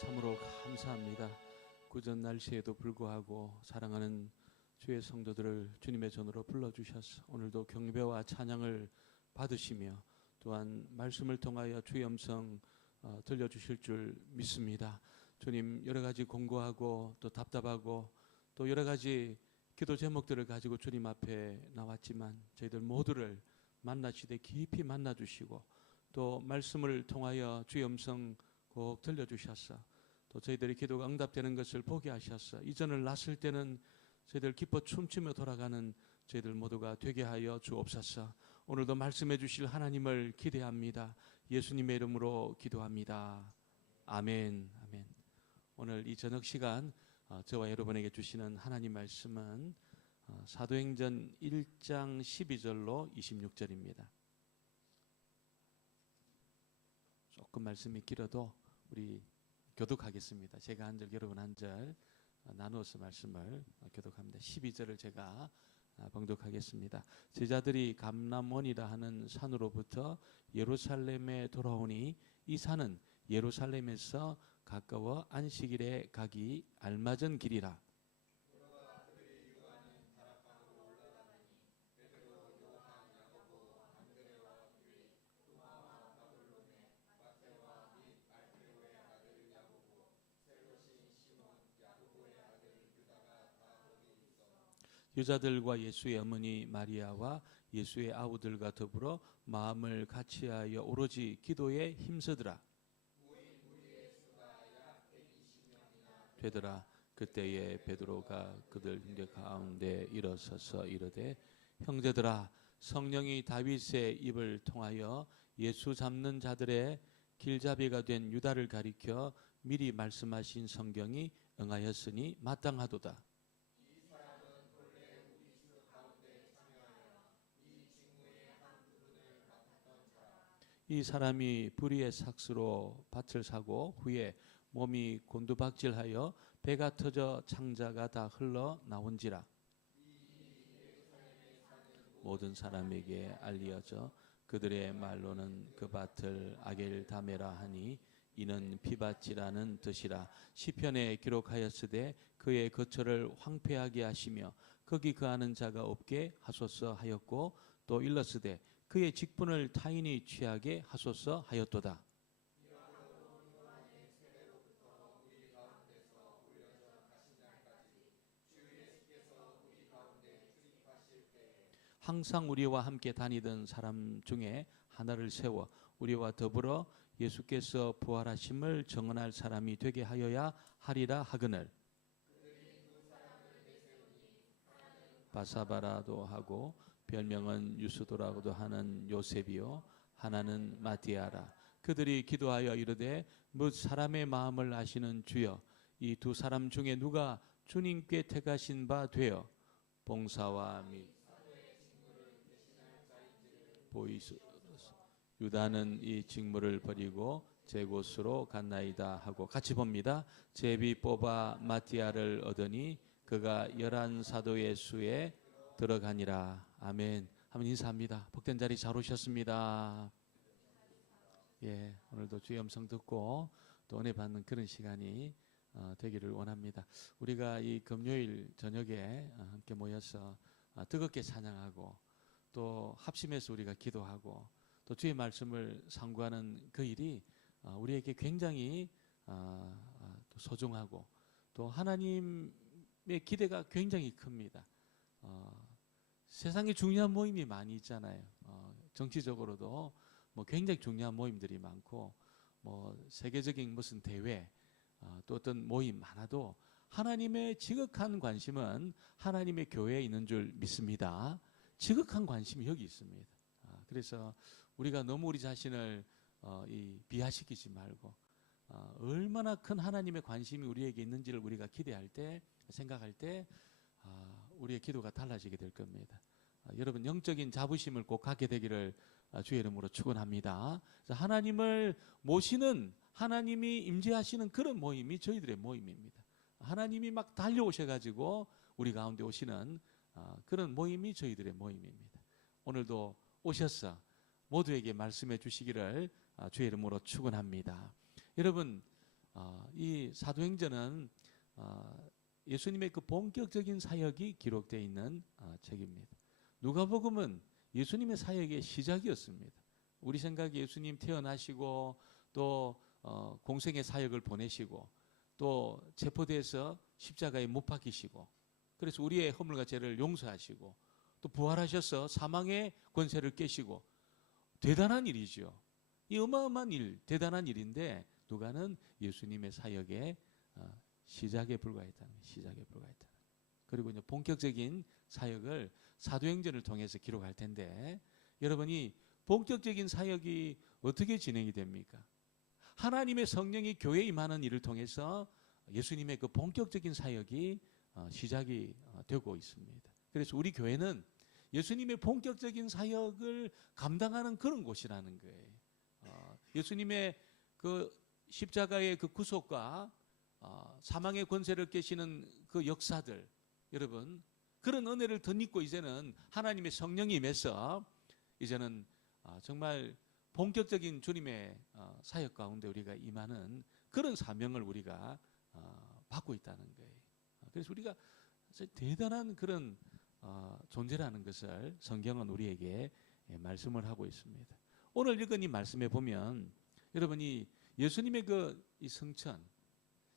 참으로 감사합니다. 구전 날씨에도 불구하고 사랑하는 주의 성도들을 주님의 전으로 불러주셔서 오늘도 경배와 찬양을 받으시며 또한 말씀을 통하여 주의 음성 들려주실 줄 믿습니다. 주님, 여러 가지 공고하고 또 답답하고 또 여러 가지 기도 제목들을 가지고 주님 앞에 나왔지만 저희들 모두를 만나시되 깊이 만나주시고 또 말씀을 통하여 주의 음성 꼭 들려주셔서 또 저희들의 기도가 응답되는 것을 보게 하셔서 이전을 났을 때는 저희들 기뻐 춤추며 돌아가는 저희들 모두가 되게 하여 주옵소서. 오늘도 말씀해 주실 하나님을 기대합니다. 예수님의 이름으로 기도합니다. 아멘. 아멘. 오늘 이 저녁 시간 저와 여러분에게 주시는 하나님 말씀은 사도행전 1장 12절로 26절입니다. 조금 말씀이 길어도 우리 교독하겠습니다. 제가 한 절, 여러분 한 절 나누어서 말씀을 교독합니다. 12절을 제가 봉독하겠습니다. 제자들이 감람원이라 하는 산으로부터 예루살렘에 돌아오니 이 산은 예루살렘에서 가까워 안식일에 가기 알맞은 길이라. 여자들과 예수의 어머니 마리아와 예수의 아우들과 더불어 마음을 같이하여 오로지 기도에 힘쓰더라. 되더라. 그때에 베드로가 그들 형제 가운데 일어서서 이르되 형제들아, 성령이 다윗의 입을 통하여 예수 잡는 자들의 길잡이가 된 유다를 가리켜 미리 말씀하신 성경이 응하였으니 마땅하도다. 이 사람이 불의의 삭스로 밭을 사고 후에 몸이 곤두박질하여 배가 터져 창자가 다 흘러 나온지라. 모든 사람에게 알리어져 그들의 말로는 그 밭을 아겔다메라 하니 이는 피밭이라는 뜻이라. 시편에 기록하였으되 그의 거처를 황폐하게 하시며 거기 거하는 자가 없게 하소서 하였고 또 일렀으되 그의 직분을 타인이 취하게 하소서 하였도다. 항상 우리와 함께 다니던 사람 중에 하나를 세워 우리와 더불어 예수께서 부활하심을 정언할 사람이 되게 하여야 하리라 하거늘. 바사바라도 하고 별명은 유스도라고도 하는 요셉이요 하나는 마디아라. 그들이 기도하여 이르되 뭇 사람의 마음을 아시는 주여, 이 두 사람 중에 누가 주님께 택하신 바 되어 봉사와 및 보이소서. 유다는 이 직무를 버리고 제 곳으로 갔나이다 하고 같이 봅니다. 제비 뽑아 마티아를 얻으니 그가 11 사도의 수에 들어가니라. 아멘. 한번 인사합니다. 복된 자리 잘 오셨습니다. 예, 오늘도 주의 음성 듣고 또 은혜 받는 그런 시간이 되기를 원합니다. 우리가 이 금요일 저녁에 함께 모여서 뜨겁게 찬양하고 또 합심해서 우리가 기도하고 또 주의 말씀을 상고하는 그 일이 우리에게 굉장히 소중하고 또 하나님의 기대가 굉장히 큽니다. 세상에 중요한 모임이 많이 있잖아요. 정치적으로도 뭐 굉장히 중요한 모임들이 많고 뭐 세계적인 무슨 대회 또 어떤 모임 많아도 하나님의 지극한 관심은 하나님의 교회에 있는 줄 믿습니다. 지극한 관심이 여기 있습니다. 그래서 우리가 너무 우리 자신을 비하시키지 말고 얼마나 큰 하나님의 관심이 우리에게 있는지를 우리가 기대할 때 생각할 때 우리의 기도가 달라지게 될 겁니다. 여러분 영적인 자부심을 꼭 갖게 되기를 주의 이름으로 축원합니다. 하나님을 모시는 하나님이 임재하시는 그런 모임이 저희들의 모임입니다. 하나님이 막 달려오셔가지고 우리 가운데 오시는 그런 모임이 저희들의 모임입니다. 오늘도 오셔서 모두에게 말씀해 주시기를 주의 이름으로 축원합니다. 여러분 이 사도행전은 예수님의 그 본격적인 사역이 기록되어 있는 책입니다. 누가복음은 예수님의 사역의 시작이었습니다. 우리 생각에 예수님 태어나시고 또 공생의 사역을 보내시고 또 체포돼서 십자가에 못 박히시고 그래서 우리의 허물과 죄를 용서하시고 또 부활하셔서 사망의 권세를 깨시고 대단한 일이죠. 이 어마어마한 일, 대단한 일인데 누가는 예수님의 사역의 시작에 불과했다는 거예요. 시작에 불과했다는 거예요. 그리고 이제 본격적인 사역을 사도행전을 통해서 기록할 텐데 여러분이 본격적인 사역이 어떻게 진행이 됩니까? 하나님의 성령이 교회에 임하는 일을 통해서 예수님의 그 본격적인 사역이 시작이 되고 있습니다. 그래서 우리 교회는 예수님의 본격적인 사역을 감당하는 그런 곳이라는 거예요. 예수님의 그 십자가의 그 구속과 사망의 권세를 깨시는 그 역사들, 여러분 그런 은혜를 덧입고 이제는 하나님의 성령이 임해서 이제는 정말 본격적인 주님의 사역 가운데 우리가 임하는 그런 사명을 우리가 받고 있다는 거예요. 그래서 우리가 대단한 그런 존재라는 것을 성경은 우리에게 말씀을 하고 있습니다. 오늘 읽은 이 말씀에 보면 여러분이 예수님의 이 성천,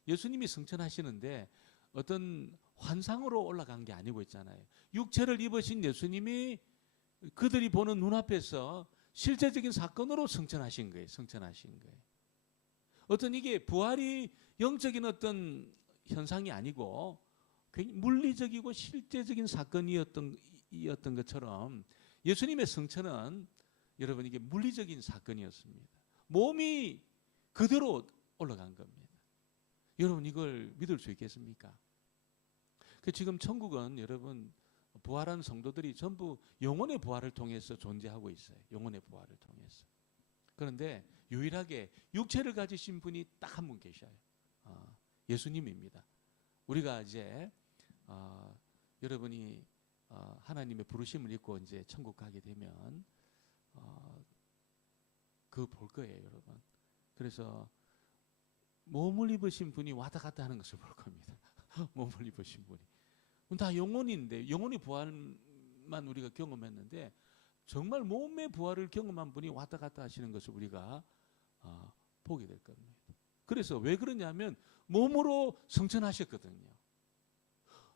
예수님이 성천하시는데 어떤 환상으로 올라간 게 아니고 있잖아요. 육체를 입으신 예수님이 그들이 보는 눈앞에서 실제적인 사건으로 성천하신 거예요. 성천하신 거예요. 어떤 이게 부활이 영적인 어떤 현상이 아니고 굉장히 물리적이고 실제적인 사건이었던 것처럼 예수님의 성천은 여러분 이게 물리적인 사건이었습니다. 몸이 그대로 올라간 겁니다. 여러분 이걸 믿을 수 있겠습니까? 지금 천국은 여러분 부활한 성도들이 전부 영혼의 부활을 통해서 존재하고 있어요. 영혼의 부활을 통해서. 그런데 유일하게 육체를 가지신 분이 딱 한 분 계셔요. 예수님입니다. 우리가 이제 여러분이 하나님의 부르심을 입고 이제 천국 가게 되면 그거 볼 거예요, 여러분. 그래서 몸을 입으신 분이 왔다 갔다 하는 것을 볼 겁니다. 몸을 입으신 분이. 다 영혼인데 영혼의 부활만 우리가 경험했는데 정말 몸의 부활을 경험한 분이 왔다 갔다 하시는 것을 우리가 보게 될 겁니다. 그래서 왜 그러냐면 몸으로 성천하셨거든요.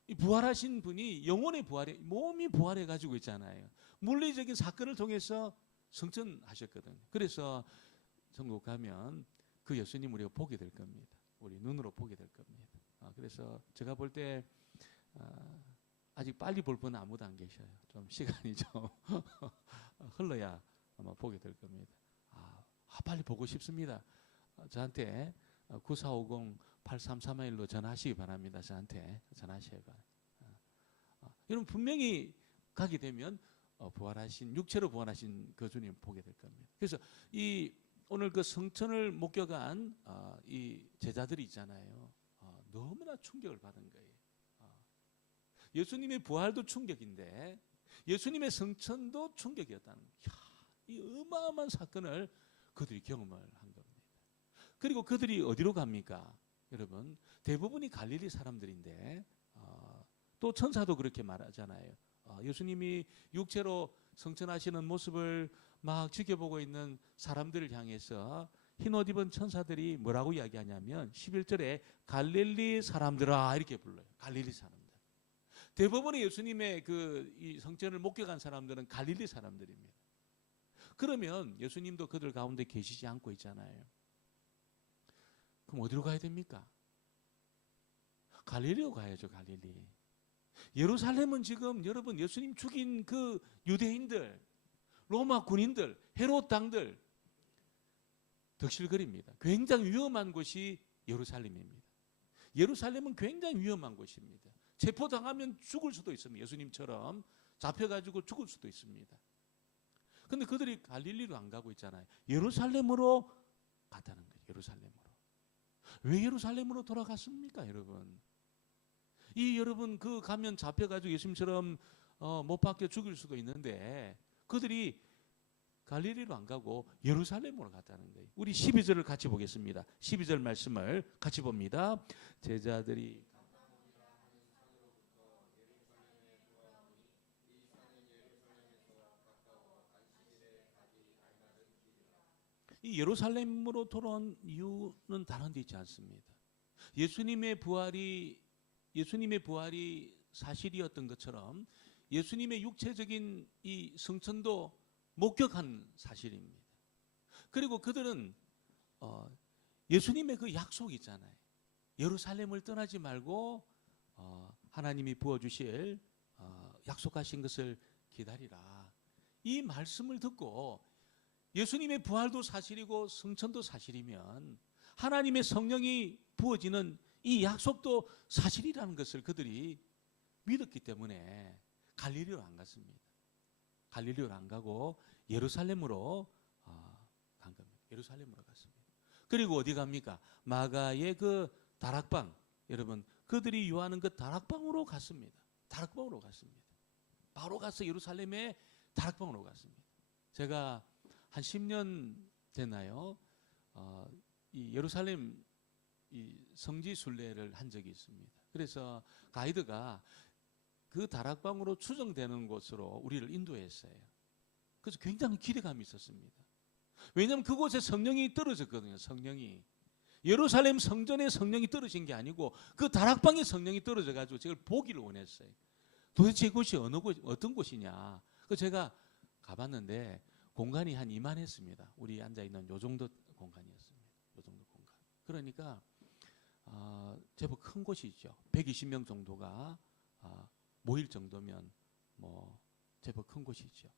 이 부활하신 분이 영혼의 부활에 몸이 부활해 가지고 있잖아요. 물리적인 사건을 통해서 성천하셨거든요. 그래서 천국 가면 그 예수님 우리가 보게 될 겁니다. 우리 눈으로 보게 될 겁니다. 그래서 제가 볼 때 아직 빨리 볼 분은 아무도 안 계셔요. 좀 시간이 좀 흘러야 아마 보게 될 겁니다. 빨리 보고 싶습니다. 저한테 9450-8331로 전화하시기 바랍니다. 저한테 전화하셔야 바랍니다. 여러분 분명히 가게 되면 부활하신 육체로 부활하신 그 주님 보게 될 겁니다. 그래서 이 오늘 그 성천을 목격한 이 제자들이 있잖아요. 너무나 충격을 받은 거예요. 예수님의 부활도 충격인데 예수님의 성천도 충격이었다는 거예요. 이 어마어마한 사건을 그들이 경험을 한 겁니다. 그리고 그들이 어디로 갑니까? 여러분 대부분이 갈릴리 사람들인데 또 천사도 그렇게 말하잖아요. 예수님이 육체로 성천하시는 모습을 막 지켜보고 있는 사람들을 향해서 흰옷 입은 천사들이 뭐라고 이야기하냐면 11절에 갈릴리 사람들아 이렇게 불러요. 갈릴리 사람들. 대부분의 예수님의 이 성천을 목격한 사람들은 갈릴리 사람들입니다. 그러면 예수님도 그들 가운데 계시지 않고 있잖아요. 그럼 어디로 가야 됩니까? 갈릴리로 가야죠. 갈릴리. 예루살렘은 지금 여러분 예수님 죽인 그 유대인들, 로마 군인들, 헤롯 당들 덕실거립니다. 굉장히 위험한 곳이 예루살렘입니다. 예루살렘은 굉장히 위험한 곳입니다. 체포당하면 죽을 수도 있습니다. 예수님처럼 잡혀가지고 죽을 수도 있습니다. 그런데 그들이 갈릴리로 안 가고 있잖아요. 예루살렘으로 갔다는 거예요. 예루살렘으로. 왜 예루살렘으로 돌아갔습니까, 여러분? 여러분 가면 잡혀가지고 예수님처럼 못 박혀 죽일 수도 있는데 그들이 갈릴리로 안 가고 예루살렘으로 갔다는 거예요. 우리 12절을 같이 보겠습니다. 12절 말씀을 같이 봅니다. 제자들이 이 예루살렘으로 돌아온 이유는 다른 데 있지 않습니다. 예수님의 부활이 사실이었던 것처럼 예수님의 육체적인 이 승천도 목격한 사실입니다. 그리고 그들은 예수님의 그 약속 있잖아요. 예루살렘을 떠나지 말고 하나님이 부어주실 약속하신 것을 기다리라. 이 말씀을 듣고 예수님의 부활도 사실이고 승천도 사실이면 하나님의 성령이 부어지는 이 약속도 사실이라는 것을 그들이 믿었기 때문에 갈릴리로 안 갔습니다. 갈릴리로 안 가고 예루살렘으로 간 겁니다. 예루살렘으로 갔습니다. 그리고 어디 갑니까? 마가의 그 다락방, 여러분 그들이 유하는 그 다락방으로 갔습니다. 다락방으로 갔습니다. 바로 가서 예루살렘의 다락방으로 갔습니다. 제가 한 10년 됐나요? 이 예루살렘 이 성지 순례를 한 적이 있습니다. 그래서 가이드가 그 다락방으로 추정되는 곳으로 우리를 인도했어요. 그래서 굉장히 기대감이 있었습니다. 왜냐하면 그곳에 성령이 떨어졌거든요. 성령이 예루살렘 성전에 성령이 떨어진 게 아니고 그 다락방에 성령이 떨어져가지고 제가 보기를 원했어요. 도대체 이곳이 어떤 곳이냐. 그래서 제가 가봤는데 공간이 한 이만했습니다. 우리 앉아있는 요 정도 공간이었습니다. 요 정도 공간. 그러니까 제법 큰 곳이죠. 120명 정도가 모일 정도면 뭐 제법 큰 곳이죠.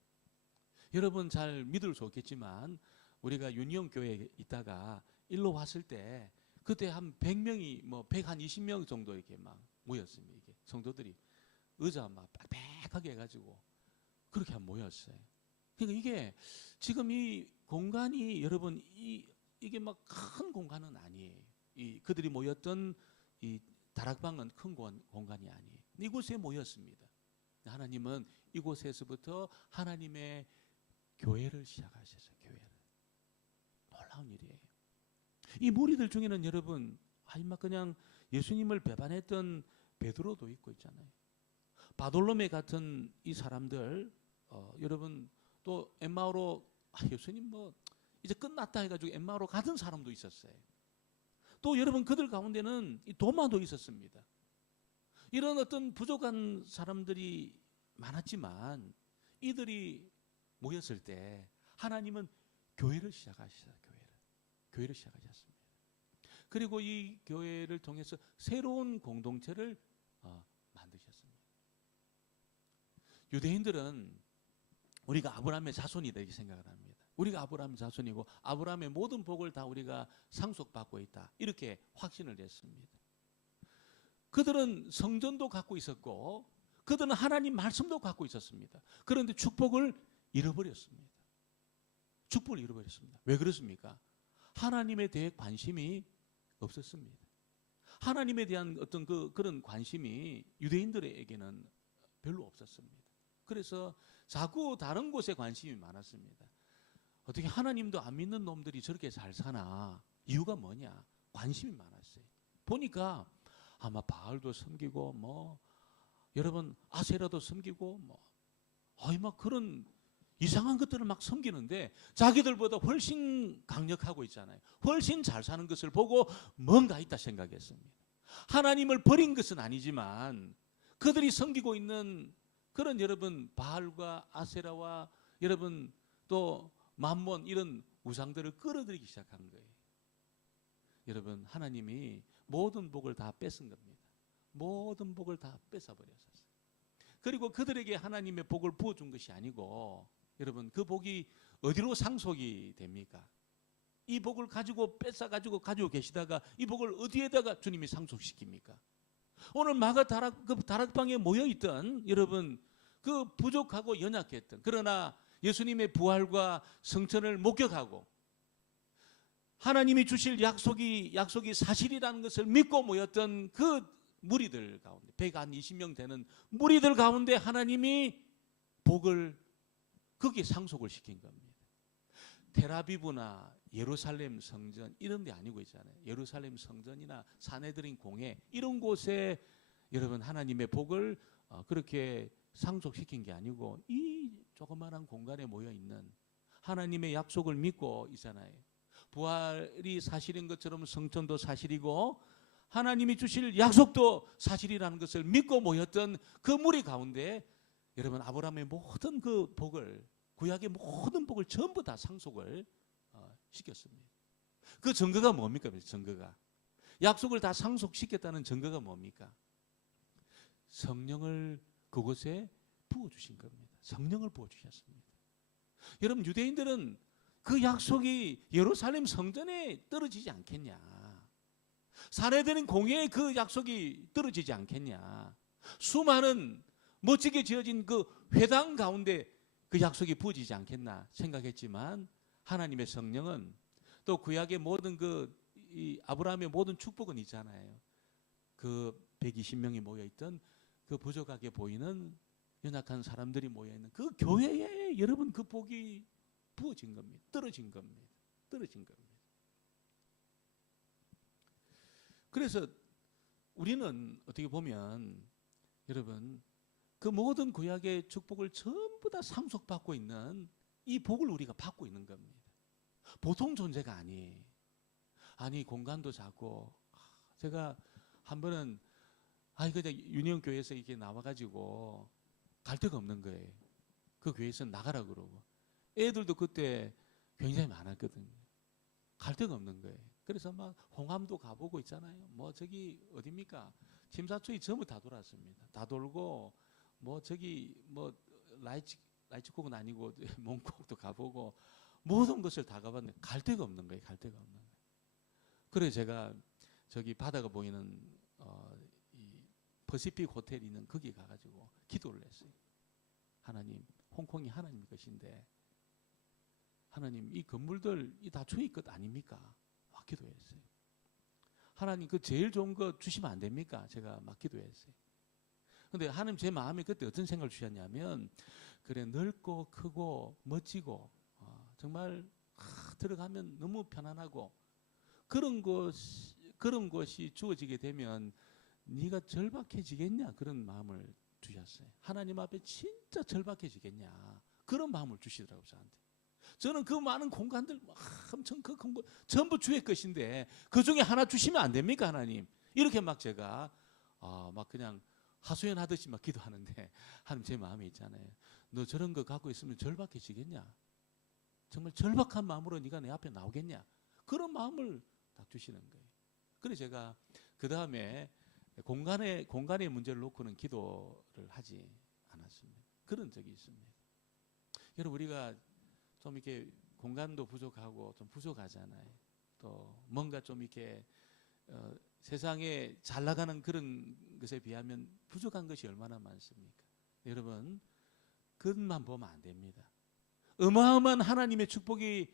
여러분 잘 믿을 수 없겠지만 우리가 유니온 교회에 있다가 일로 왔을 때 그때 한 100명이 뭐 120명 정도 이렇게 막 모였습니다. 이게 성도들이 의자 막 빽빽하게 해가지고 그렇게 한 모였어요. 그러니까 이게 지금 이 공간이 여러분 이게 막 큰 공간은 아니에요. 이 그들이 모였던 이 다락방은 큰 공간이 아니에요. 이곳에 모였습니다. 하나님은 이곳에서부터 하나님의 교회를 시작하셨어요. 교회를. 놀라운 일이에요. 이 무리들 중에는 여러분 막 그냥 예수님을 배반했던 베드로도 있고 있잖아요. 바돌로메 같은 이 사람들 여러분 또 엠마오로 예수님 뭐 이제 끝났다 해가지고 엠마오로 가던 사람도 있었어요. 또 여러분 그들 가운데는 이 도마도 있었습니다. 이런 어떤 부족한 사람들이 많았지만 이들이 모였을 때 하나님은 교회를 시작하셨어요. 교회를 시작하셨습니다. 그리고 이 교회를 통해서 새로운 공동체를 만드셨습니다. 유대인들은 우리가 아브라함의 자손이다 이렇게 생각을 합니다. 우리가 아브라함의 자손이고 아브라함의 모든 복을 다 우리가 상속받고 있다 이렇게 확신을 했습니다. 그들은 성전도 갖고 있었고 그들은 하나님 말씀도 갖고 있었습니다. 그런데 축복을 잃어버렸습니다. 축복을 잃어버렸습니다. 왜 그렇습니까? 하나님에 대해 관심이 없었습니다. 하나님에 대한 어떤 그런 관심이 유대인들에게는 별로 없었습니다. 그래서 자꾸 다른 곳에 관심이 많았습니다. 어떻게 하나님도 안 믿는 놈들이 저렇게 잘 사나? 이유가 뭐냐? 관심이 많았어요. 보니까 아마 바알도 섬기고 뭐 여러분 아세라도 섬기고 뭐 막 그런 이상한 것들을 막 섬기는데 자기들보다 훨씬 강력하고 있잖아요. 훨씬 잘 사는 것을 보고 뭔가 있다 생각했습니다. 하나님을 버린 것은 아니지만 그들이 섬기고 있는 그런 여러분 바알과 아세라와 여러분 또 만몬 이런 우상들을 끌어들이기 시작한 거예요. 여러분 하나님이 모든 복을 다 뺏은 겁니다. 모든 복을 다 뺏어버렸었어요. 그리고 그들에게 하나님의 복을 부어준 것이 아니고 여러분 그 복이 어디로 상속이 됩니까? 이 복을 가지고 뺏어가지고 가지고 계시다가 이 복을 어디에다가 주님이 상속시킵니까? 오늘 마가 다락방에 모여있던 여러분 그 부족하고 연약했던 그러나 예수님의 부활과 성천을 목격하고 하나님이 주실 약속이 사실이라는 것을 믿고 모였던 그 무리들 가운데 120명 되는 무리들 가운데 하나님이 복을 거기에 상속을 시킨 겁니다. 텔아비브나 예루살렘 성전 이런 데 아니고 있잖아요. 예루살렘 성전이나 사내들인 공회 이런 곳에 여러분 하나님의 복을 그렇게 상속시킨 게 아니고 이 조그마한 공간에 모여 있는 하나님의 약속을 믿고 있잖아요. 부활이 사실인 것처럼 성천도 사실이고 하나님이 주실 약속도 사실이라는 것을 믿고 모였던 그 무리 가운데 여러분 아브라함의 모든 그 복을 구약의 모든 복을 전부 다 상속을 시켰습니다. 그 증거가 뭡니까? 증거가 약속을 다 상속시켰다는 증거가 뭡니까? 성령을 그곳에 부어주신 겁니다. 성령을 부어주셨습니다. 여러분 유대인들은 그 약속이 예루살렘 성전에 떨어지지 않겠냐, 사내들인 공회에 그 약속이 떨어지지 않겠냐, 수많은 멋지게 지어진 그 회당 가운데 그 약속이 부어지지 않겠나 생각했지만 하나님의 성령은 또 구약의 모든 이 아브라함의 모든 축복은 있잖아요. 그 120명이 모여있던 그 부족하게 보이는 연약한 사람들이 모여있는 그 교회에 여러분 그 복이 부어진 겁니다. 떨어진 겁니다. 떨어진 겁니다. 그래서 우리는 어떻게 보면 여러분 그 모든 구약의 축복을 전부 다 상속받고 있는 이 복을 우리가 받고 있는 겁니다. 보통 존재가 아니에요. 아니 공간도 작고 제가 한 번은 그냥 유니온 교회에서 이렇게 나와가지고 갈 데가 없는 거예요. 그 교회에서 나가라 그러고 애들도 그때 굉장히 많았거든요. 갈 데가 없는 거예요. 그래서 막 홍암도 가보고 있잖아요. 뭐 저기 어딥니까? 침사초이 전부 다 돌았습니다. 다 돌고 뭐 저기 뭐 라이츠콕은 아니고 몽콕도 가보고 모든 것을 다 가봤는데 갈 데가 없는 거예요. 갈 데가 없는 거예요. 그래서 제가 저기 바다가 보이는 이 퍼시픽 호텔 있는 거기 가가지고 기도를 했어요. 하나님, 홍콩이 하나님 것인데 하나님 이 건물들 이 다 주의 것 아닙니까? 막 기도했어요. 하나님 그 제일 좋은 거 주시면 안 됩니까? 제가 막 기도했어요. 근데 하나님 제 마음에 그때 어떤 생각을 주셨냐면 그래 넓고 크고 멋지고 정말 들어가면 너무 편안하고 그런 것이 주어지게 되면 네가 절박해지겠냐 그런 마음을 주셨어요. 하나님 앞에 진짜 절박해지겠냐 그런 마음을 주시더라고요. 저한테. 저는 그 많은 공간들 엄청 그 공간 전부 주의 것인데 그 중에 하나 주시면 안 됩니까 하나님? 이렇게 막 제가 막 그냥 하소연하듯이 막 기도하는데 하나님 제 마음에 있잖아요. 너 저런 거 갖고 있으면 절박해지겠냐? 정말 절박한 마음으로 네가 내 앞에 나오겠냐? 그런 마음을 딱 주시는 거예요. 그래서 제가 그 다음에 공간의 문제를 놓고는 기도를 하지 않았습니다. 그런 적이 있습니다. 여러분 우리가 좀 이렇게 공간도 부족하고 좀 부족하잖아요. 또 뭔가 좀 이렇게 세상에 잘 나가는 그런 것에 비하면 부족한 것이 얼마나 많습니까? 여러분 그것만 보면 안 됩니다. 어마어마한 하나님의 축복이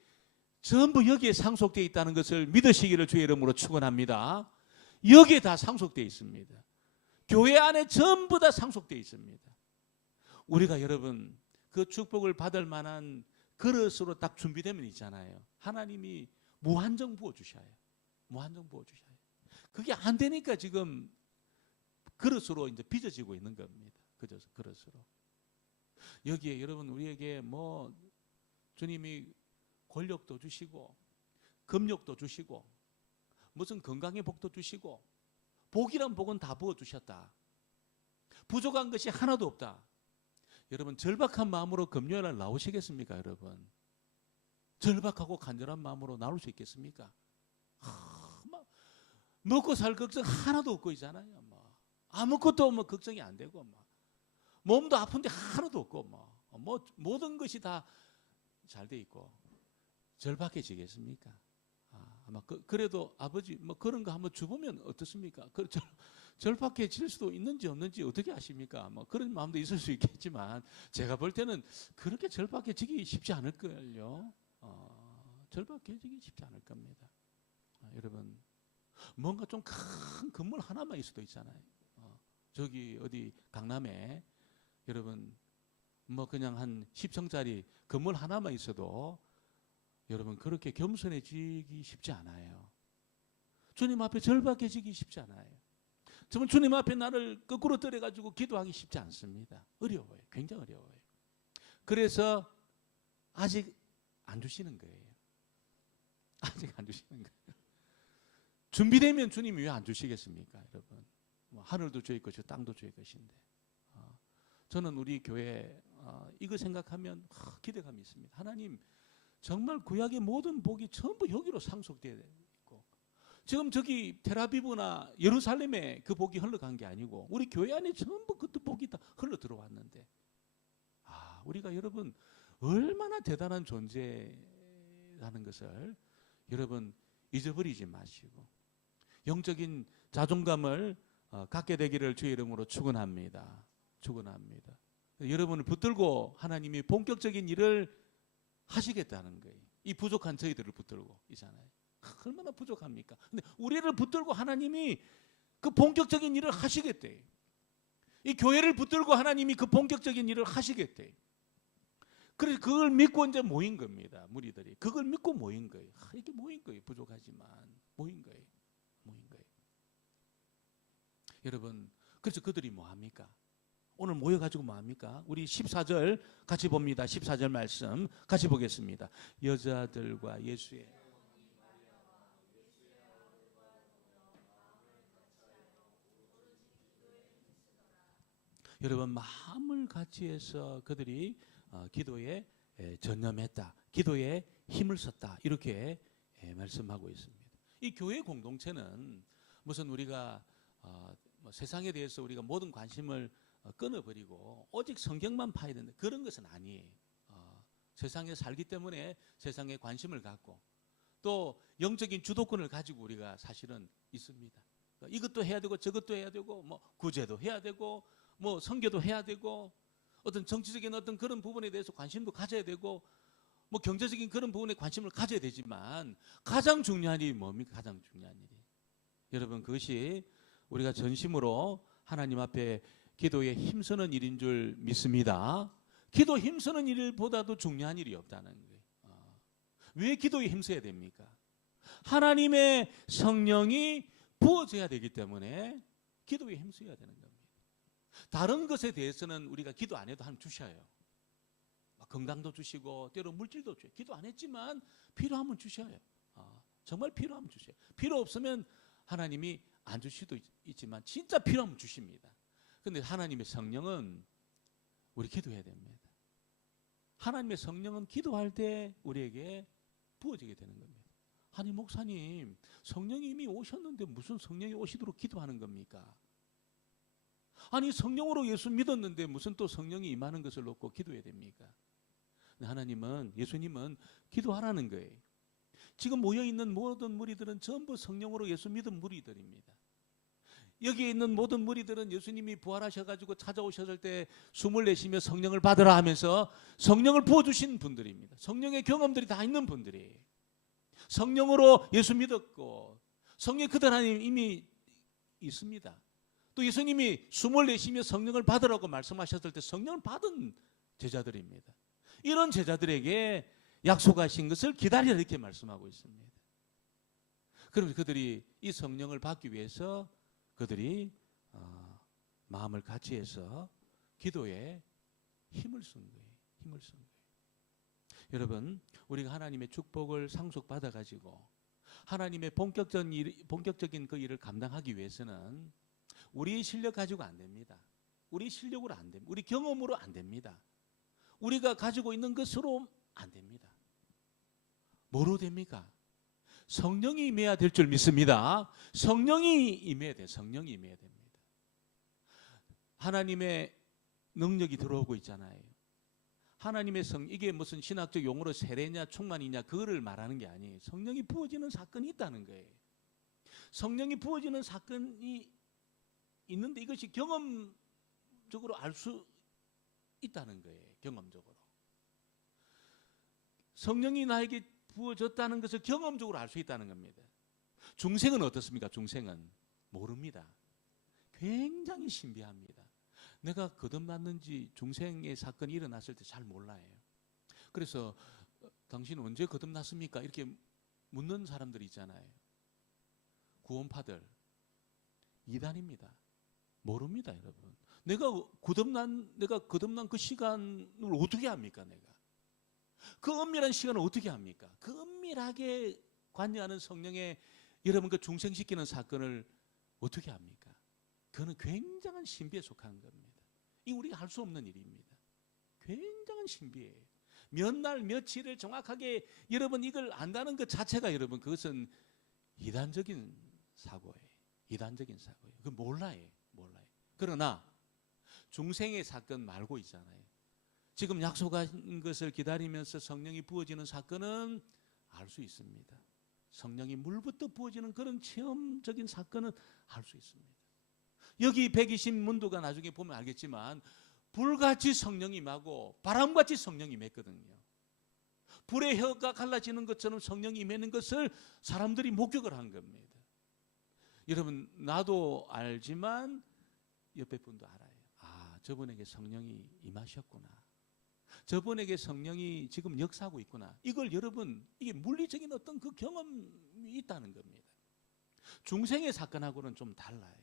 전부 여기에 상속되어 있다는 것을 믿으시기를 주의 이름으로 축원합니다. 여기에 다 상속되어 있습니다. 교회 안에 전부 다 상속되어 있습니다. 우리가 여러분 그 축복을 받을 만한 그릇으로 딱 준비되면 있잖아요. 하나님이 무한정 부어주셔요. 무한정 부어주셔요. 그게 안 되니까 지금 그릇으로 이제 빚어지고 있는 겁니다. 그저 그릇으로. 여기에 여러분 우리에게 뭐 주님이 권력도 주시고 금력도 주시고 무슨 건강의 복도 주시고 복이란 복은 다 부어주셨다. 부족한 것이 하나도 없다. 여러분 절박한 마음으로 금요일날 나오시겠습니까 여러분? 절박하고 간절한 마음으로 나올 수 있겠습니까? 막 먹고 살 걱정 하나도 없고 있잖아요. 뭐 아무것도 뭐 걱정이 안 되고 뭐 몸도 아픈데 하나도 없고 뭐 모든 것이 다 잘 돼 있고 절박해지겠습니까? 아마 그래도 아버지 뭐 그런 거 한번 줘보면 어떻습니까? 절박해질 수도 있는지 없는지 어떻게 아십니까? 뭐 그런 마음도 있을 수 있겠지만 제가 볼 때는 그렇게 절박해지기 쉽지 않을 걸요. 절박해지기 쉽지 않을 겁니다. 여러분 뭔가 좀 큰 건물 하나만 있어도 있잖아요. 저기 어디 강남에 여러분 뭐 그냥 한 10층짜리 건물 하나만 있어도 여러분 그렇게 겸손해지기 쉽지 않아요. 주님 앞에 절박해지기 쉽지 않아요. 정말 주님 앞에 나를 거꾸로 떨어가지고 기도하기 쉽지 않습니다. 어려워요. 굉장히 어려워요. 그래서 아직 안 주시는 거예요. 아직 안 주시는 거예요. 준비되면 주님이 왜 안 주시겠습니까, 여러분? 하늘도 주의 것이고 땅도 주의 것인데. 저는 우리 교회 이거 생각하면 기대감이 있습니다. 하나님 정말 구약의 모든 복이 전부 여기로 상속되어 있고, 지금 저기 텔아비브나 예루살렘에 그 복이 흘러간 게 아니고 우리 교회 안에 전부 그 복이 다 흘러 들어왔는데, 우리가 여러분 얼마나 대단한 존재라는 것을 여러분 잊어버리지 마시고 영적인 자존감을 갖게 되기를 주의 이름으로 축원합니다. 축원합니다. 여러분을 붙들고 하나님이 본격적인 일을 하시겠다는 거예요. 이 부족한 저희들을 붙들고 있잖아요. 얼마나 부족합니까? 근데 우리를 붙들고 하나님이 그 본격적인 일을 하시겠대요. 이 교회를 붙들고 하나님이 그 본격적인 일을 하시겠대요. 그래서 그걸 믿고 이제 모인 겁니다. 무리들이 그걸 믿고 모인 거예요. 이렇게 모인 거예요. 부족하지만 모인 거예요. 모인 거예요. 여러분, 그래서 그들이 뭐 합니까? 오늘 모여가지고 뭐 합니까? 우리 14절 같이 봅니다. 14절 말씀 같이 보겠습니다. 여자들과 예수의 여러분 마음을 같이 해서 그들이 기도에 전념했다. 기도에 힘을 썼다. 이렇게 말씀하고 있습니다. 이 교회 공동체는 무슨 우리가 세상에 대해서 우리가 모든 관심을 끊어버리고 오직 성경만 파야 된다. 그런 것은 아니에요. 세상에 살기 때문에 세상에 관심을 갖고 또 영적인 주도권을 가지고 우리가 사실은 있습니다. 이것도 해야 되고 저것도 해야 되고 뭐 구제도 해야 되고 뭐 선교도 해야 되고 어떤 정치적인 어떤 그런 부분에 대해서 관심도 가져야 되고 뭐 경제적인 그런 부분에 관심을 가져야 되지만 가장 중요한 일이 뭡니까? 가장 중요한 일이 여러분 그것이 우리가 전심으로 하나님 앞에 기도에 힘쓰는 일인 줄 믿습니다. 기도 힘쓰는 일보다도 중요한 일이 없다는 거예요. 왜 기도에 힘써야 됩니까? 하나님의 성령이 부어져야 되기 때문에 기도에 힘써야 되는 겁니다. 다른 것에 대해서는 우리가 기도 안 해도 하나님 주셔요. 건강도 주시고 때로 물질도 주셔요. 기도 안 했지만 필요하면 주셔요. 정말 필요하면 주셔요. 필요 없으면 하나님이 안 주실 수도 있지만 진짜 필요하면 주십니다. 그런데 하나님의 성령은 우리 기도해야 됩니다. 하나님의 성령은 기도할 때 우리에게 부어지게 되는 겁니다. 아니 목사님 성령이 이미 오셨는데 무슨 성령이 오시도록 기도하는 겁니까? 아니 성령으로 예수 믿었는데 무슨 또 성령이 임하는 것을 놓고 기도해야 됩니까? 하나님은 예수님은 기도하라는 거예요. 지금 모여있는 모든 무리들은 전부 성령으로 예수 믿은 무리들입니다. 여기에 있는 모든 무리들은 예수님이 부활하셔가지고 찾아오셨을 때 숨을 내쉬며 성령을 받으라 하면서 성령을 부어주신 분들입니다. 성령의 경험들이 다 있는 분들이에요. 성령으로 예수 믿었고 성령 그들 안에 이미 있습니다. 또 예수님이 숨을 내쉬며 성령을 받으라고 말씀하셨을 때 성령을 받은 제자들입니다. 이런 제자들에게 약속하신 것을 기다리라 이렇게 말씀하고 있습니다. 그러면서 그들이 이 성령을 받기 위해서 그들이 마음을 같이 해서 기도에 힘을 쓴 거예요. 힘을 쓴 거예요. 여러분, 우리가 하나님의 축복을 상속받아 가지고 하나님의 본격적인 그 일을 감당하기 위해서는 우리의 실력 가지고 안 됩니다. 우리 실력으로 안 됩니다. 우리 경험으로 안 됩니다. 우리가 가지고 있는 것으로 안 됩니다. 뭐로 됩니까? 성령이 임해야 될 줄 믿습니다. 성령이 임해야 돼요. 성령이 임해야 됩니다. 하나님의 능력이 들어오고 있잖아요. 하나님의 이게 무슨 신학적 용어로 세례냐 충만이냐 그거를 말하는 게 아니에요. 성령이 부어지는 사건이 있다는 거예요. 성령이 부어지는 사건이 있는데 이것이 경험적으로 알 수 있다는 거예요. 경험적으로. 성령이 나에게 부어졌다는 것을 경험적으로 알 수 있다는 겁니다. 중생은 어떻습니까? 중생은 모릅니다. 굉장히 신비합니다. 내가 거듭났는지 중생의 사건이 일어났을 때 잘 몰라요. 그래서 당신 언제 거듭났습니까? 이렇게 묻는 사람들이 있잖아요. 구원파들. 이단입니다. 모릅니다, 여러분. 내가 거듭난 그 시간을 어떻게 합니까, 내가? 그 엄밀한 시간을 어떻게 합니까? 그 엄밀하게 관여하는 성령의 여러분 그 중생시키는 사건을 어떻게 합니까? 그거는 굉장한 신비에 속한 겁니다. 이 우리가 할 수 없는 일입니다. 굉장한 신비예요. 몇 날 며칠을 정확하게 여러분 이걸 안다는 것 자체가 여러분 그것은 이단적인 사고예요. 이단적인 사고예요. 그 몰라요. 그러나 중생의 사건 말고 있잖아요. 지금 약속한 것을 기다리면서 성령이 부어지는 사건은 알 수 있습니다. 성령이 물부터 부어지는 그런 체험적인 사건은 알 수 있습니다. 여기 120문도가 나중에 보면 알겠지만 불같이 성령이 임하고 바람같이 성령이 임했거든요. 불의 혀가 갈라지는 것처럼 성령이 임하는 것을 사람들이 목격을 한 겁니다. 여러분 나도 알지만 옆에 분도 알아요. 아, 저분에게 성령이 임하셨구나. 저분에게 성령이 지금 역사하고 있구나. 이걸 여러분 이게 물리적인 어떤 그 경험이 있다는 겁니다. 중생의 사건하고는 좀 달라요.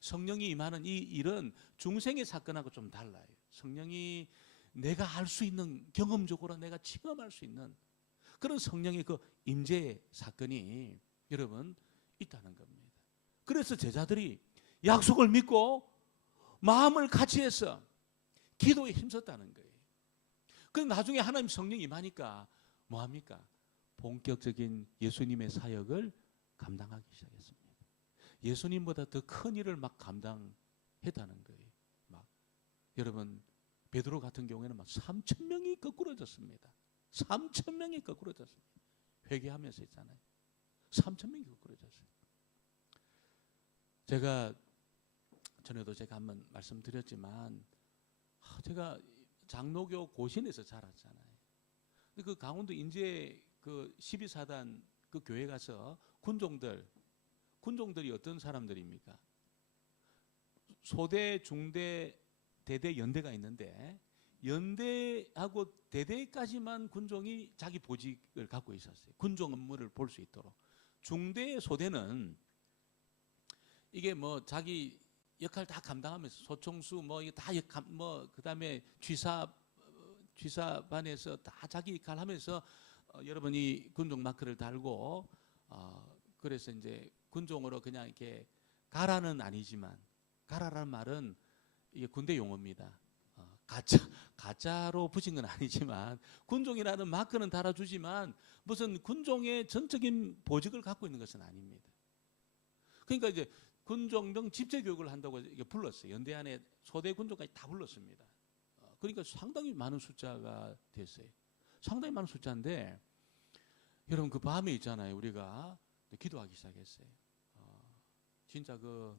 성령이 임하는 이 일은 중생의 사건하고 좀 달라요. 성령이 내가 알 수 있는 경험적으로 내가 체험할 수 있는 그런 성령의 그 임재 사건이 여러분 있다는 겁니다. 그래서 제자들이 약속을 믿고 마음을 같이 해서 기도에 힘썼다는 거예요. 그럼 나중에 하나님 성령이 임하니까 뭐합니까? 본격적인 예수님의 사역을 감당하기 시작했습니다. 예수님보다 더 큰 일을 막 감당했다는 거예요. 막 여러분 베드로 같은 경우에는 막 3,000명이 거꾸러졌습니다. 3,000명이 거꾸러졌습니다. 회개하면서 있잖아요. 3,000명이 거꾸러졌어요. 제가 전에도 제가 한번 말씀드렸지만 제가 장로교 고신에서 자랐잖아요. 그 강원도 인제 그 12사단 그 교회 가서 군종들이 어떤 사람들입니까? 소대, 중대, 대대, 연대가 있는데 연대하고 대대까지만 군종이 자기 보직을 갖고 있었어요. 군종 업무를 볼 수 있도록. 중대, 소대는 이게 뭐 자기 역할 다 감당하면서 소총수 뭐 이게 다 뭐 그다음에 취사반에서 다 자기 역할 하면서 여러분이 군종 마크를 달고 그래서 이제 군종으로 그냥 이렇게 가라는 아니지만 가라라는 말은 이게 군대 용어입니다. 가짜로 붙인 건 아니지만 군종이라는 마크는 달아주지만 무슨 군종의 전적인 보직을 갖고 있는 것은 아닙니다. 그러니까 이제 군종병 집체교육을 한다고 이게 불렀어요. 연대 안에 소대 군종까지 다 불렀습니다. 그러니까 상당히 많은 숫자가 됐어요. 상당히 많은 숫자인데 여러분 그 밤에 있잖아요. 우리가 기도하기 시작했어요. 진짜 그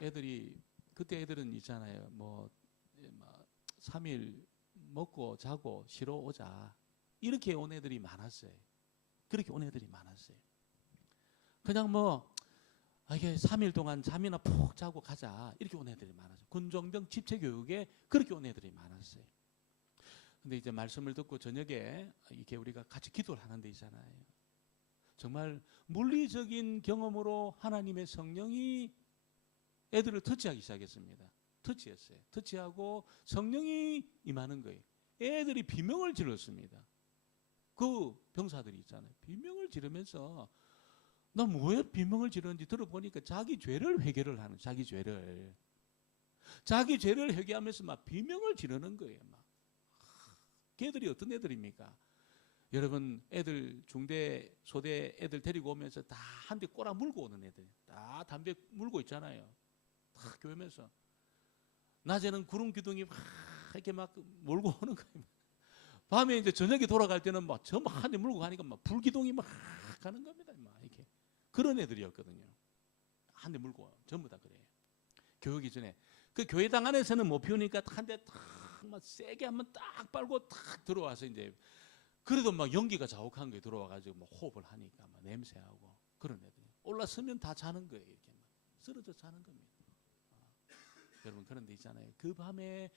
애들이 그때 애들은 있잖아요. 뭐 3일 먹고 자고 쉬러 오자 이렇게 온 애들이 많았어요. 그렇게 온 애들이 많았어요. 그냥 뭐 이게 3일 동안 잠이나 푹 자고 가자 이렇게 온 애들이 많았어요. 군종병 집체교육에 그렇게 온 애들이 많았어요. 근데 이제 말씀을 듣고 저녁에 이렇게 우리가 같이 기도를 하는 데 있잖아요. 정말 물리적인 경험으로 하나님의 성령이 애들을 터치하기 시작했습니다. 터치했어요. 터치하고 성령이 임하는 거예요. 애들이 비명을 질렀습니다. 그 병사들이 있잖아요. 비명을 지르면서 나 왜 비명을 지르는지 들어보니까 자기 죄를 회개를 하는 자기 죄를 회개하면서 막 비명을 지르는 거예요. 막 걔들이 어떤 애들입니까? 여러분 애들 중대 소대 애들 데리고 오면서 다 한 대 꼬라 물고 오는 애들 다 담배 물고 있잖아요. 다 교회면서 낮에는 구름 기둥이 막 이렇게 막 몰고 오는 거예요. 밤에 이제 저녁에 돌아갈 때는 막 전부 한 대 물고 가니까 막 불기둥이 막 가는 겁니다. 막 이렇게 그런 애들이었거든요. 한 대 물고 전부 다 그래요. 교육이 전에 그 교회당 안에서는 못 피우니까 한 대 딱 막 세게 한번 딱 빨고 딱 들어와서 이제 그래도 막 연기가 자욱한 게 들어와가지고 막 호흡을 하니까 막 냄새하고 그런 애들이 올라서면 다 자는 거예요. 이렇게 막 쓰러져 자는 겁니다. 여러분 그런 데 있잖아요. 그 밤에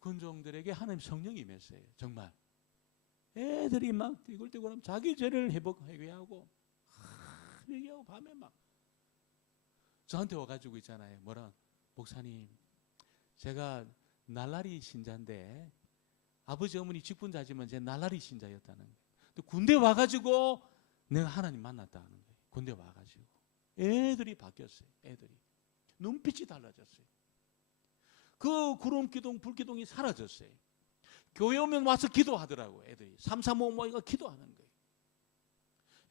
군종들에게 하나님 성령이 임했어요. 정말 애들이 막 띠굴띠굴하면 자기 죄를 회개하고 회개하고 밤에 막 저한테 와가지고 있잖아요. 뭐라, 목사님, 제가 날라리 신자인데 아버지 어머니 직분자지만 제 날라리 신자였다는 거예요. 또 군대 와가지고 내가 하나님 만났다는 거예요. 군대 와가지고 애들이 바뀌었어요. 애들이 눈빛이 달라졌어요. 그 구름기둥 불기둥이 사라졌어요. 교회 오면 와서 기도하더라고요. 애들이 335 모이가 기도하는 거예요.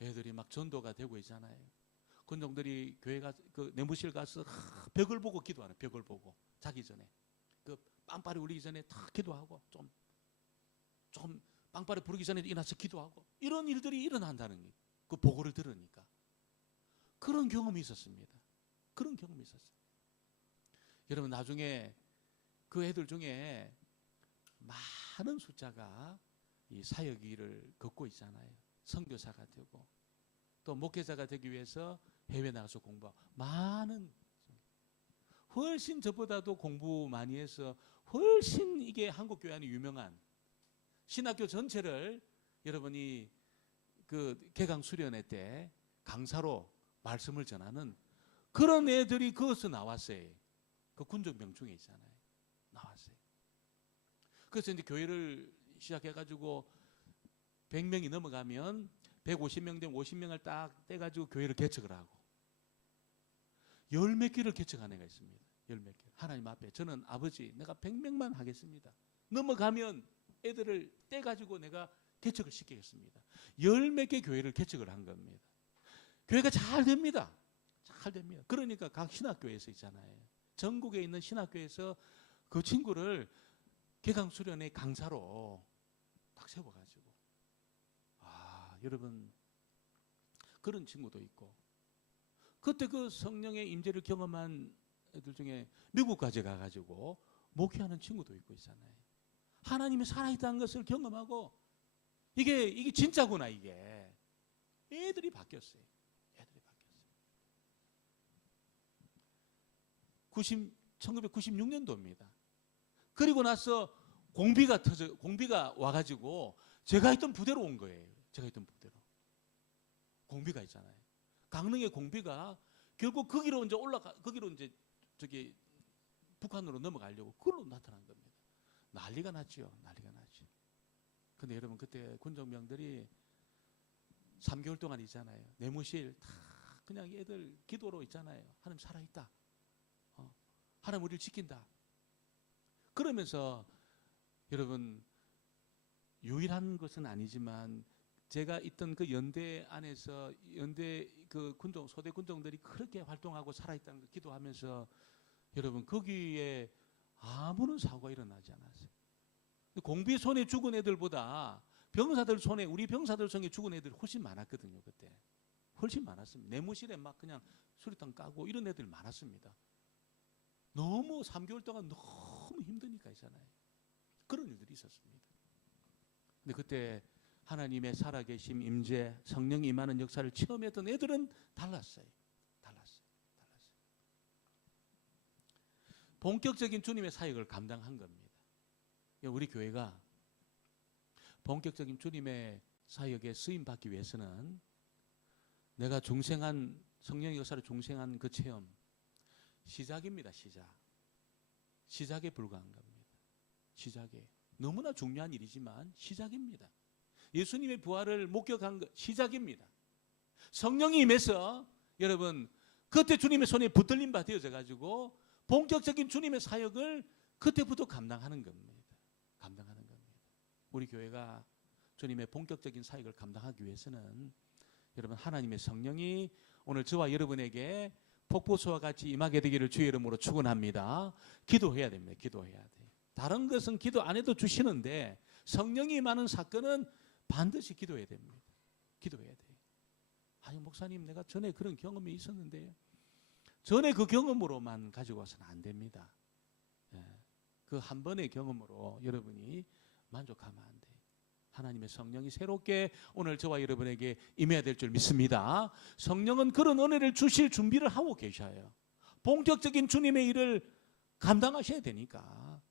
애들이 막 전도가 되고 있잖아요. 군종들이 교회 가서 그 내무실 가서 벽을 보고 기도하는, 벽을 보고 자기 전에 그 빵빠레 울리기 전에 다 기도하고 좀 빵빠레 부르기 전에 일어나서 기도하고 이런 일들이 일어난다는 거예요. 그 보고를 들으니까 그런 경험이 있었습니다. 그런 경험이 있었어요. 여러분, 나중에 그 애들 중에 많은 숫자가 이 사역 일을 걷고 있잖아요. 선교사가 되고 또 목회자가 되기 위해서 해외 나가서 공부하고 많은, 훨씬 저보다도 공부 많이 해서 훨씬 이게 한국 교회 안에 유명한 신학교 전체를 여러분이 그 개강 수련회 때 강사로 말씀을 전하는 그런 애들이 거기서 나왔어요. 그 군종 명중에 있잖아요. 나왔어요. 그래서 이제 교회를 시작해가지고 100명이 넘어가면 150명 되면 50명을 딱 떼가지고 교회를 개척을 하고 열 몇 개를 개척한 애가 있습니다. 열 몇 개. 하나님 앞에 저는 아버지 내가 100명만 하겠습니다. 넘어가면 애들을 떼가지고 내가 개척을 시키겠습니다. 열 몇 개 교회를 개척을 한 겁니다. 교회가 잘 됩니다. 잘 됩니다. 그러니까 각 신학교에서 있잖아요. 전국에 있는 신학교에서 그 친구를 개강수련회 강사로 딱 세워가지고, 여러분, 그런 친구도 있고, 그때 그 성령의 임재를 경험한 애들 중에 미국까지 가가지고 목회하는 친구도 있고 있잖아요. 하나님이 살아있다는 것을 경험하고 이게 진짜구나, 이게. 애들이 바뀌었어요. 애들이 바뀌었어요. 1996년도입니다. 그리고 나서 공비가 와가지고 제가 있던 부대로 온 거예요. 제가 있던 부대로. 공비가 있잖아요. 강릉의 공비가 결국 거기로 이제 저기 북한으로 넘어가려고 그걸로 나타난 겁니다. 난리가 났죠. 난리가 났죠. 근데 여러분, 그때 군정병들이 3개월 동안 있잖아요. 내무실 다 그냥 애들 기도로 있잖아요. 하나님 살아있다. 하나님 우리를 지킨다. 그러면서 여러분, 유일한 것은 아니지만 제가 있던 그 연대 안에서 연대 그 군종 소대 군종들이 그렇게 활동하고 살아있다는 걸 기도하면서 여러분, 거기에 아무런 사고가 일어나지 않았어요. 공비 손에 죽은 애들보다 병사들 손에, 우리 병사들 손에 죽은 애들이 훨씬 많았거든요. 그때 훨씬 많았습니다. 내무실에 막 그냥 수리탄 까고 이런 애들 많았습니다. 너무 3개월 동안 너무 힘드니까 있잖아요. 그런 일들이 있었습니다. 근데 그때 하나님의 살아계심, 임재, 성령이 임하는 역사를 체험했던 애들은 달랐어요. 본격적인 주님의 사역을 감당한 겁니다. 우리 교회가 본격적인 주님의 사역에 쓰임받기 위해서는 내가 중생한, 성령의 역사를 중생한 그 체험, 시작입니다. 시작에 불과한 겁니다. 시작에. 너무나 중요한 일이지만 시작입니다. 예수님의 부활을 목격한 것 시작입니다. 성령이 임해서 여러분 그때 주님의 손에 붙들림 바 되어져 가지고 본격적인 주님의 사역을 그때부터 감당하는 겁니다. 감당하는 겁니다. 우리 교회가 주님의 본격적인 사역을 감당하기 위해서는 여러분, 하나님의 성령이 오늘 저와 여러분에게 폭포수와 같이 임하게 되기를 주의 이름으로 축원합니다. 기도해야 됩니다. 기도해야 돼요. 다른 것은 기도 안 해도 주시는데 성령이 임하는 사건은 반드시 기도해야 됩니다. 기도해야 돼요. 아니 목사님, 내가 전에 그런 경험이 있었는데 전에 그 경험으로만 가지고 와서는 안 됩니다. 그 한 번의 경험으로 여러분이 만족하면 안 돼요. 하나님의 성령이 새롭게 오늘 저와 여러분에게 임해야 될 줄 믿습니다. 성령은 그런 은혜를 주실 준비를 하고 계셔요. 본격적인 주님의 일을 감당하셔야 되니까.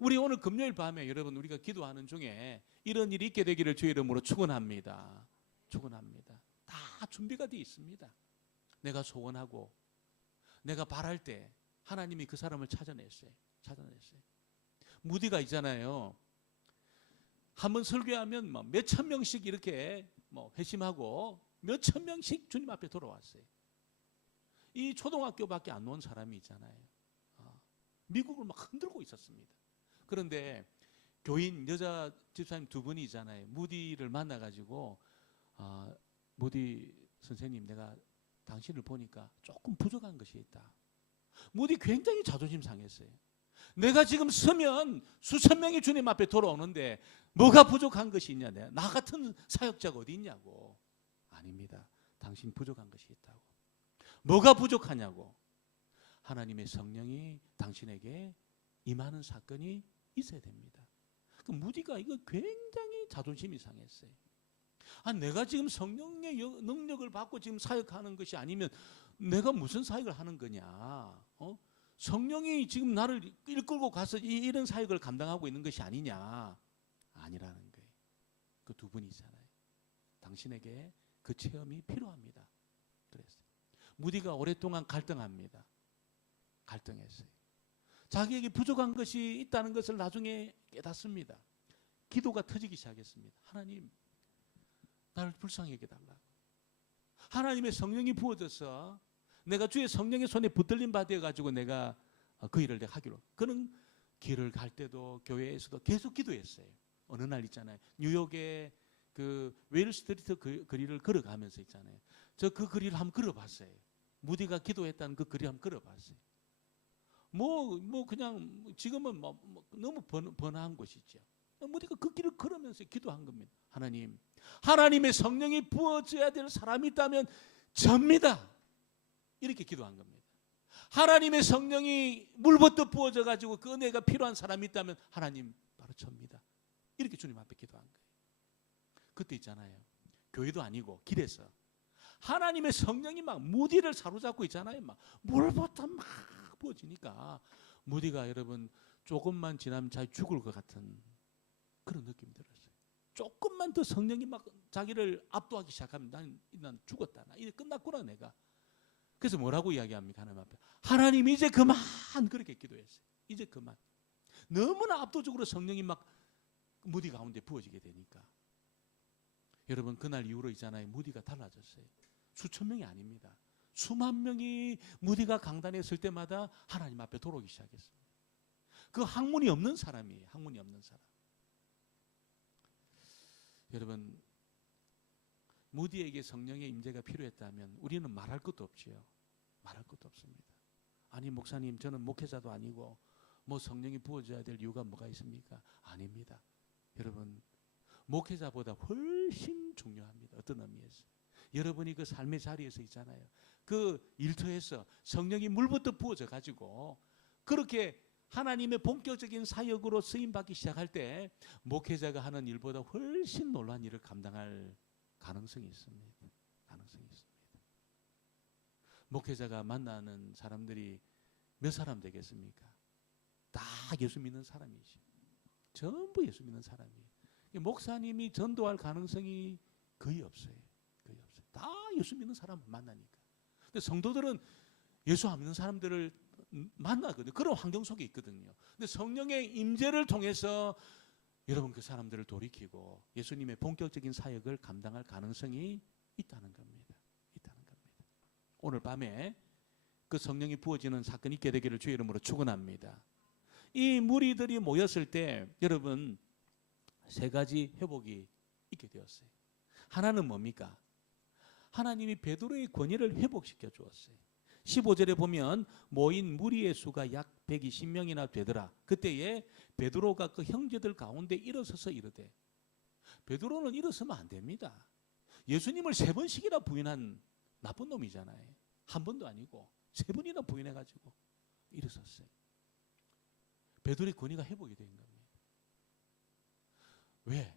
우리 오늘 금요일 밤에 여러분 우리가 기도하는 중에 이런 일이 있게 되기를 주의 이름으로 축원합니다. 축원합니다. 다 준비가 되어 있습니다. 내가 소원하고 내가 바랄 때 하나님이 그 사람을 찾아냈어요. 무디가 있잖아요. 한번 설교하면 몇천 명씩 이렇게 회심하고 몇천 명씩 주님 앞에 돌아왔어요. 이 초등학교밖에 안 놓은 사람이 있잖아요. 미국을 막 흔들고 있었습니다. 그런데 교인 여자 집사님 두 분이 있잖아요. 무디를 만나가지고 무디 선생님, 내가 당신을 보니까 조금 부족한 것이 있다. 무디 굉장히 자존심 상했어요. 내가 지금 서면 수천 명이 주님 앞에 돌아오는데 뭐가 부족한 것이 있냐? 나 같은 사역자가 어디 있냐고. 아닙니다. 당신 부족한 것이 있다고. 뭐가 부족하냐고. 하나님의 성령이 당신에게 임하는 사건이 있어야 됩니다. 그 무디가 이거 굉장히 자존심이 상했어요. 내가 지금 성령의 능력을 받고 지금 사역하는 것이 아니면 내가 무슨 사역을 하는 거냐? 성령이 지금 나를 이끌고 가서 이런 사역을 감당하고 있는 것이 아니냐? 아니라는 거예요. 그 두 분이잖아요. 당신에게 그 체험이 필요합니다. 그랬어요. 무디가 오랫동안 갈등합니다. 갈등했어요. 자기에게 부족한 것이 있다는 것을 나중에 깨닫습니다. 기도가 터지기 시작했습니다. 하나님, 나를 불쌍하게 달라고. 하나님의 성령이 부어져서 내가 주의 성령의 손에 붙들림 받아가지고 내가 그 일을 내가 하기로. 그는 길을 갈 때도 교회에서도 계속 기도했어요. 어느 날 있잖아요. 뉴욕의 그 웨일스트리트 거리를 걸어가면서 있잖아요. 저 그 거리를 한번 걸어봤어요. 무디가 기도했다는 그 거리 한번 걸어봤어요. 그냥 지금은 너무 번화한 곳이죠. 무디가 그 길을 걸으면서 기도한 겁니다. 하나님, 하나님의 성령이 부어져야 될 사람이 있다면 접니다. 이렇게 기도한 겁니다. 하나님의 성령이 물부터 부어져 가지고 그 은혜가 필요한 사람이 있다면 하나님 바로 접니다. 이렇게 주님 앞에 기도한 거예요. 그때 있잖아요. 교회도 아니고 길에서 하나님의 성령이 막 무디를 사로잡고 있잖아요. 막 물부터 막 부어지니까 무디가 여러분 조금만 지나면 자기 죽을 것 같은 그런 느낌이 들었어요. 조금만 더 성령이 막 자기를 압도하기 시작하면 난 죽었다. 이제 끝났구나 내가. 그래서 뭐라고 이야기합니까? 하나님 앞에. 하나님 이제 그만. 그렇게 기도했어요. 이제 그만. 너무나 압도적으로 성령이 막 무디 가운데 부어지게 되니까. 여러분 그날 이후로 있잖아요. 무디가 달라졌어요. 수천 명이 아닙니다. 수만 명이 무디가 강단에 설 때마다 하나님 앞에 돌아오기 시작했습니다. 그 학문이 없는 사람이에요. 학문이 없는 사람. 여러분 무디에게 성령의 임재가 필요했다면 우리는 말할 것도 없지요. 말할 것도 없습니다. 아니 목사님 저는 목회자도 아니고 성령이 부어져야 될 이유가 뭐가 있습니까? 아닙니다. 여러분 목회자보다 훨씬 중요합니다. 어떤 의미에서. 여러분이 그 삶의 자리에서 있잖아요. 그 일터에서 성령이 물부터 부어져 가지고 그렇게 하나님의 본격적인 사역으로 쓰임받기 시작할 때 목회자가 하는 일보다 훨씬 놀라운 일을 감당할 가능성이 있습니다. 가능성이 있습니다. 목회자가 만나는 사람들이 몇 사람 되겠습니까? 다 예수 믿는 사람이죠. 전부 예수 믿는 사람이에요. 목사님이 전도할 가능성이 거의 없어요. 거의 없어요. 다 예수 믿는 사람 만나니까. 근데 성도들은 예수 안 믿는 사람들을 만나거든요. 그런 환경 속에 있거든요. 근데 성령의 임재를 통해서 여러분 그 사람들을 돌이키고 예수님의 본격적인 사역을 감당할 가능성이 있다는 겁니다. 있다는 겁니다. 오늘 밤에 그 성령이 부어지는 사건이 있게 되기를 주의 이름으로 축원합니다. 이 무리들이 모였을 때 여러분 세 가지 회복이 있게 되었어요. 하나는 뭡니까? 하나님이 베드로의 권위를 회복시켜 주었어요. 15절에 보면 모인 무리의 수가 약 120명이나 되더라. 그때에 베드로가 그 형제들 가운데 일어서서 이르되, 베드로는 일어서면 안 됩니다. 예수님을 3번씩이나 부인한 나쁜 놈이잖아요. 한 번도 아니고 3번이나 부인해가지고 일어섰어요. 베드로의 권위가 회복이 된 겁니다. 왜?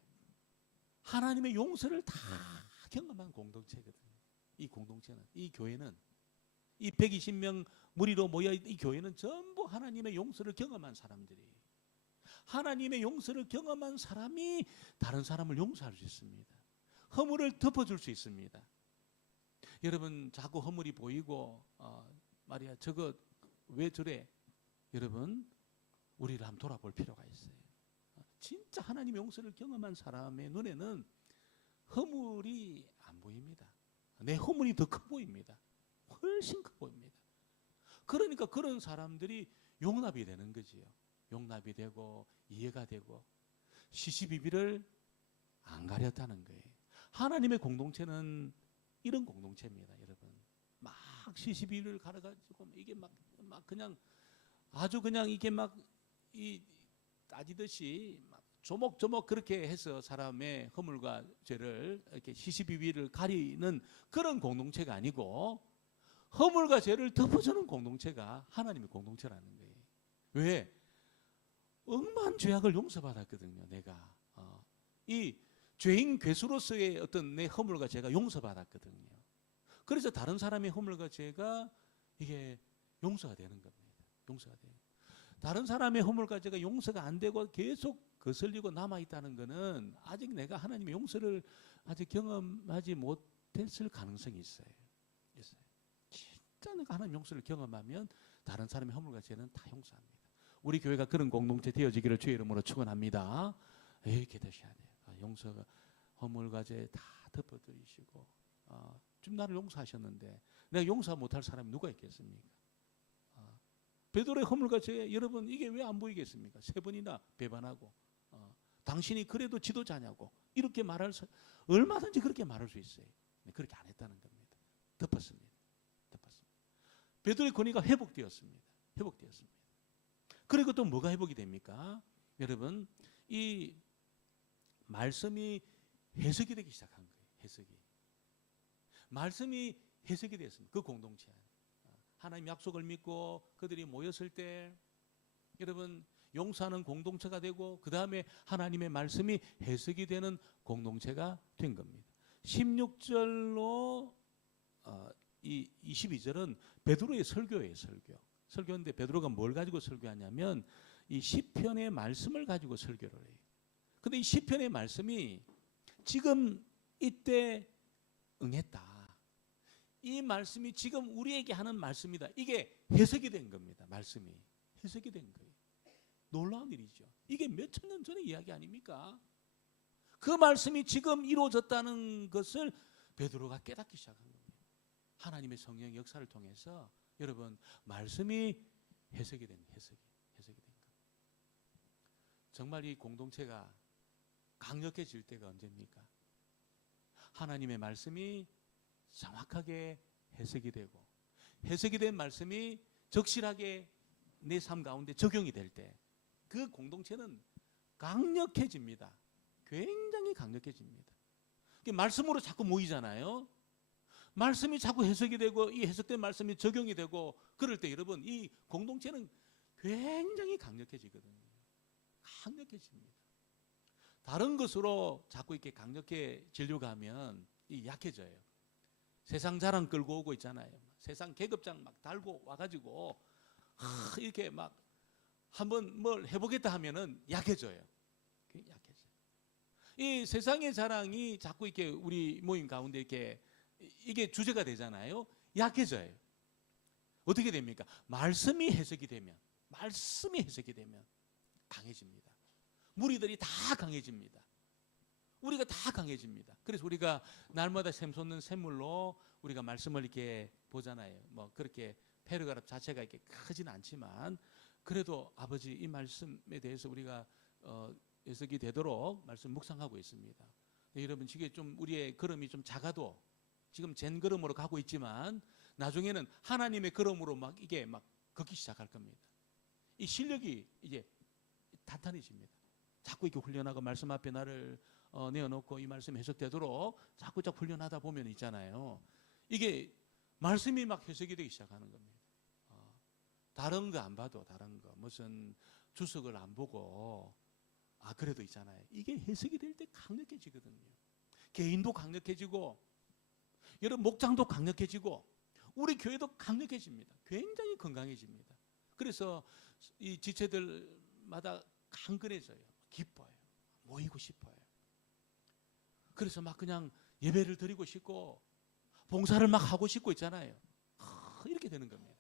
하나님의 용서를 다 경험한 공동체거든요. 이 공동체는, 이 교회는, 이 120명 무리로 모여 이 교회는 전부 하나님의 용서를 경험한 사람들이에요. 하나님의 용서를 경험한 사람이 다른 사람을 용서할 수 있습니다. 허물을 덮어줄 수 있습니다. 여러분 자꾸 허물이 보이고 말이야 저거 왜 저래? 여러분 우리를 한번 돌아볼 필요가 있어요. 진짜 하나님의 용서를 경험한 사람의 눈에는 허물이 안 보입니다. 내 허물이 더 커 보입니다. 훨씬 커 보입니다. 그러니까 그런 사람들이 용납이 되는 거지요. 용납이 되고 이해가 되고 시시비비를 안 가렸다는 거예요. 하나님의 공동체는 이런 공동체입니다, 여러분. 막 시시비비를 가려가지고 이게 막 그냥 아주 그냥 이게 막 이 따지듯이 막 조목조목 그렇게 해서 사람의 허물과 죄를 이렇게 시시비비를 가리는 그런 공동체가 아니고 허물과 죄를 덮어주는 공동체가 하나님의 공동체라는 거예요. 왜? 억만 죄악을 용서받았거든요. 내가 이 죄인 괴수로서의 어떤 내 허물과 죄가 용서받았거든요. 그래서 다른 사람의 허물과 죄가 이게 용서가 되는 겁니다. 용서가 돼요. 다른 사람의 허물과 죄가 용서가 안 되고 계속 거슬리고 남아 있다는 것은 아직 내가 하나님의 용서를 아직 경험하지 못했을 가능성이 있어요. 진짜 내가 하나님 용서를 경험하면 다른 사람의 허물과 죄는 다 용서합니다. 우리 교회가 그런 공동체 되어지기를 주의 이름으로 축원합니다. 이렇게 되셔야 돼요. 용서가 허물과 죄 다 덮어드리시고 좀 나를 용서하셨는데 내가 용서 못할 사람이 누가 있겠습니까? 베드로의 허물과 죄 여러분 이게 왜 안 보이겠습니까? 3번이나 배반하고 당신이 그래도 지도자냐고 이렇게 말할 얼마든지 그렇게 말할 수 있어요. 그렇게 안 했다는 겁니다. 덮었습니다. 베드로의 권위가 회복되었습니다. 그리고 또 뭐가 회복이 됩니까? 여러분 이 말씀이 해석이 되기 시작한 거예요. 말씀이 해석이 됐습니다. 그 공동체 안에 하나님 약속을 믿고 그들이 모였을 때 여러분 용서하는 공동체가 되고 그 다음에 하나님의 말씀이 해석이 되는 공동체가 된 겁니다. 16절로 이 22절은 베드로의 설교예요. 설교인데 베드로가 뭘 가지고 설교하냐면 이 시편의 말씀을 가지고 설교를 해요. 근데 이 시편의 말씀이 지금 이때 응했다. 이 말씀이 지금 우리에게 하는 말씀이다. 이게 해석이 된 겁니다. 말씀이 해석이 된 거예요. 놀라운 일이죠. 이게 몇천 년 전의 이야기 아닙니까? 그 말씀이 지금 이루어졌다는 것을 베드로가 깨닫기 시작한 겁니다. 하나님의 성령 역사를 통해서 여러분 말씀이 해석이 된 겁니다. 정말 이 공동체가 강력해질 때가 언제입니까? 하나님의 말씀이 정확하게 해석이 되고 해석이 된 말씀이 적실하게 내 삶 가운데 적용이 될 때 그 공동체는 강력해집니다. 굉장히 강력해집니다. 말씀으로 자꾸 모이잖아요. 말씀이 자꾸 해석이 되고 이 해석된 말씀이 적용이 되고 그럴 때 여러분 이 공동체는 굉장히 강력해지거든요. 강력해집니다. 다른 것으로 자꾸 이렇게 강력해지려고 하면 이 약해져요. 세상 자랑 끌고 오고 있잖아요. 세상 계급장 막 달고 와가지고 이렇게 막 한번 뭘 해보겠다 하면은 약해져요. 이 세상의 자랑이 자꾸 이렇게 우리 모임 가운데 이렇게 이게 주제가 되잖아요. 약해져요. 어떻게 됩니까? 말씀이 해석이 되면 강해집니다. 무리들이 다 강해집니다. 우리가 다 강해집니다. 그래서 우리가 날마다 샘솟는 샘물로 우리가 말씀을 이렇게 보잖아요. 뭐 그렇게 패러그래프 자체가 이렇게 크지는 않지만 그래도 아버지 이 말씀에 대해서 우리가 해석이 되도록 말씀 묵상하고 있습니다. 여러분 이게 좀 우리의 걸음이 좀 작아도 지금 젠 걸음으로 가고 있지만 나중에는 하나님의 걸음으로 막 이게 막 걷기 시작할 겁니다. 이 실력이 이제 탄탄해집니다. 자꾸 이렇게 훈련하고 말씀 앞에 나를 내어놓고 이 말씀 해석되도록 자꾸 훈련하다 보면 있잖아요. 이게 말씀이 막 해석이 되기 시작하는 겁니다. 다른 거 안 봐도 다른 거 무슨 주석을 안 보고 그래도 있잖아요. 이게 해석이 될 때 강력해지거든요. 개인도 강력해지고 여러분 목장도 강력해지고 우리 교회도 강력해집니다. 굉장히 건강해집니다. 그래서 이 지체들마다 강건해져요. 기뻐요. 모이고 싶어요. 그래서 막 그냥 예배를 드리고 싶고 봉사를 막 하고 싶고 있잖아요. 이렇게 되는 겁니다.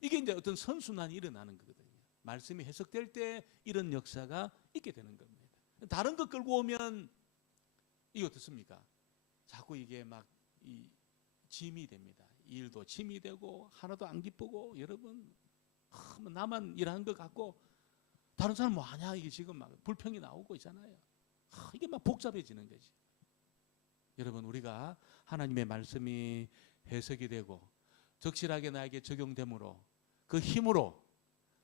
이게 이제 어떤 선순환이 일어나는 거거든요. 말씀이 해석될 때 이런 역사가 있게 되는 겁니다. 다른 거 끌고 오면 이게 어떻습니까? 자꾸 이게 막 짐이 됩니다. 일도 짐이 되고 하나도 안 기쁘고 여러분 나만 일하는 것 같고 다른 사람 뭐 하냐 이게 지금 막 불평이 나오고 있잖아요. 이게 막 복잡해지는 거지. 여러분 우리가 하나님의 말씀이 해석이 되고 적실하게 나에게 적용됨으로 그 힘으로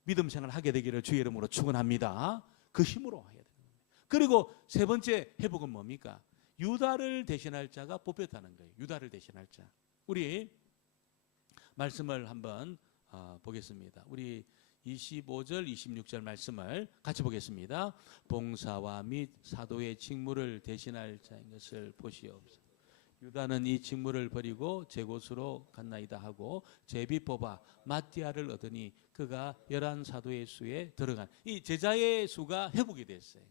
믿음 생활을 하게 되기를 주의 이름으로 축원합니다. 그 힘으로 해야 됩니다. 그리고 세 번째 회복은 뭡니까? 유다를 대신할 자가 뽑혔다는 거예요. 유다를 대신할 자. 우리 말씀을 한번 보겠습니다. 우리 25절 26절 말씀을 같이 보겠습니다. 봉사와 및 사도의 직무를 대신할 자인 것을 보시옵소서. 유다는 이 직무를 버리고 제 곳으로 갔나이다 하고 제비 뽑아 마띠아를 얻으니 그가 11사도의 수에 들어간. 이 제자의 수가 회복이 됐어요.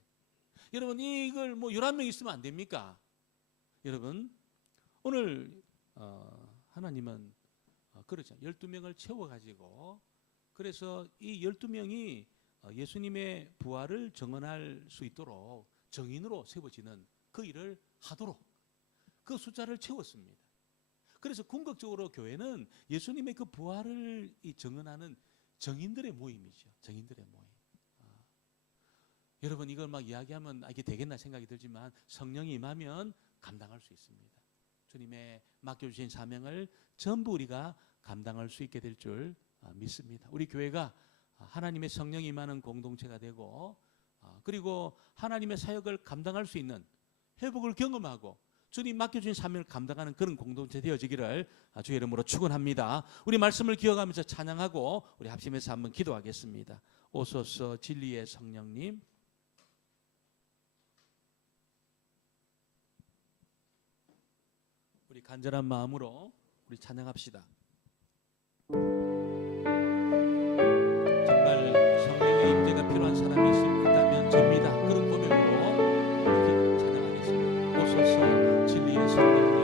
여러분 이걸 뭐 11명 있으면 안 됩니까? 여러분 오늘 하나님은 그렇죠. 12명을 채워가지고 그래서 이 12명이 예수님의 부활을 증언할 수 있도록 정인으로 세워지는 그 일을 하도록 그 숫자를 채웠습니다. 그래서 궁극적으로 교회는 예수님의 그 부활을 증언하는 정인들의 모임이죠. 정인들의 모임. 여러분 이걸 막 이야기하면 이게 되겠나 생각이 들지만 성령이 임하면 감당할 수 있습니다. 주님의 맡겨주신 사명을 전부 우리가 감당할 수 있게 될 줄 믿습니다. 우리 교회가 하나님의 성령이 임하는 공동체가 되고 그리고 하나님의 사역을 감당할 수 있는 회복을 경험하고 주님 맡겨주신 사명을 감당하는 그런 공동체 되어지기를 주의 이름으로 축원합니다. 우리 말씀을 기억하면서 찬양하고 우리 합심해서 한번 기도하겠습니다. 오소서 진리의 성령님. 우리 간절한 마음으로 우리 찬양합시다. 정말 성령의 임재가 필요한 사람이 있다면 접니다. 그런 고백으로 이렇게 찬양하겠습니다. 오소서 진리의 성령님.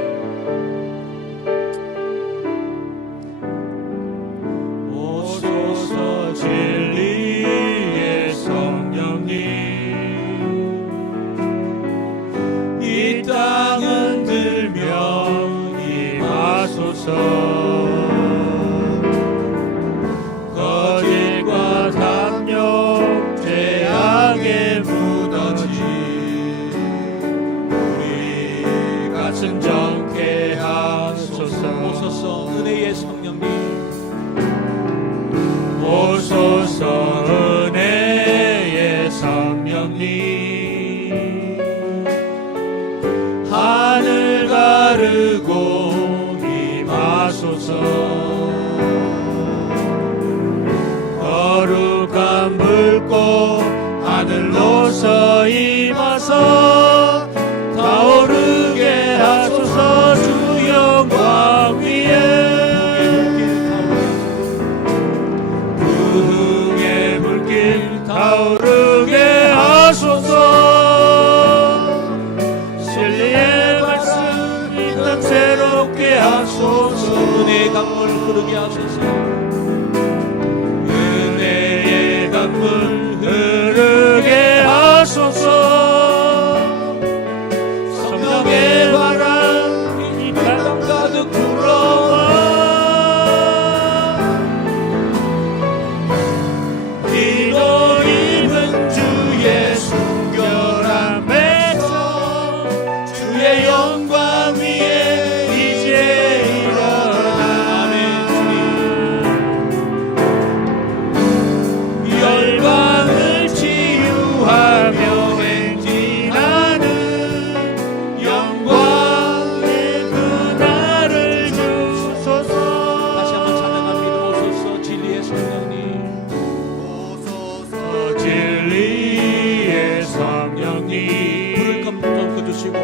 오소서 진리의 성령님. 이 땅은 들며 임하소서. 거짓과 탐욕 죄악에 무너진 우리 가슴 정케 하소서. 오소서 은혜의 성령님. 오소서 은혜의 성령님. 하늘 가르고 임하소서. 거룩한 불꽃 하늘로서 임하서 타오르게 하소서. 주 영광 위에 부흥의 불길 타오르게 하소서. 진리의 말씀 이 땅 새롭게 하소서. 은혜의 강물 흐르게 하소서. 은혜의 강물 흐르게 하소서. 성령의 바람 이 땅 가득 불어와 피로 입은 주의 순결함에서 주의 영광 위에 이제 일어나. 열방을 치유하며 행진하는 영광의 그날을 주소서. 다시 한번 찬양합니다. 오소서 진리의 성령님. 오소서 진리의 성령님. 불을 좀 꺼주시고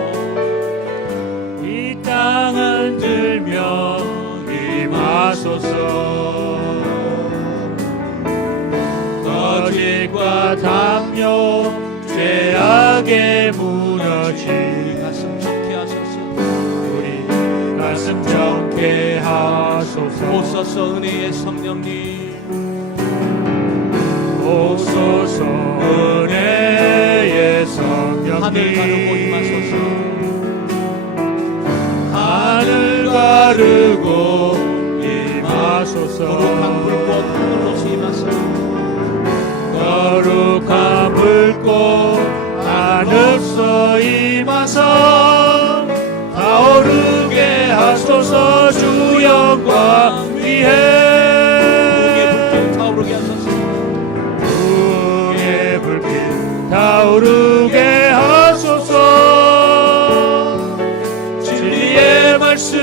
이 땅은 들며 임하소서. 거짓과 탐욕 강하게 우리 무너진 가슴 좁게 하소서. 우리 가슴 적게 하소서. 오소서 은혜의 성령님, 오소서 은혜의 성령님. 하늘 가르고 임하소서. 하늘 가르고 임하소서. 거룩한 불꽃 하늘로서 임하소서. 거룩한 불꽃 하늘서 임하사 타오르게 하소서. 주 영광 위에 불길 타오르게 하소서. 주의 불길 타오르게 하소서. 진리의 말씀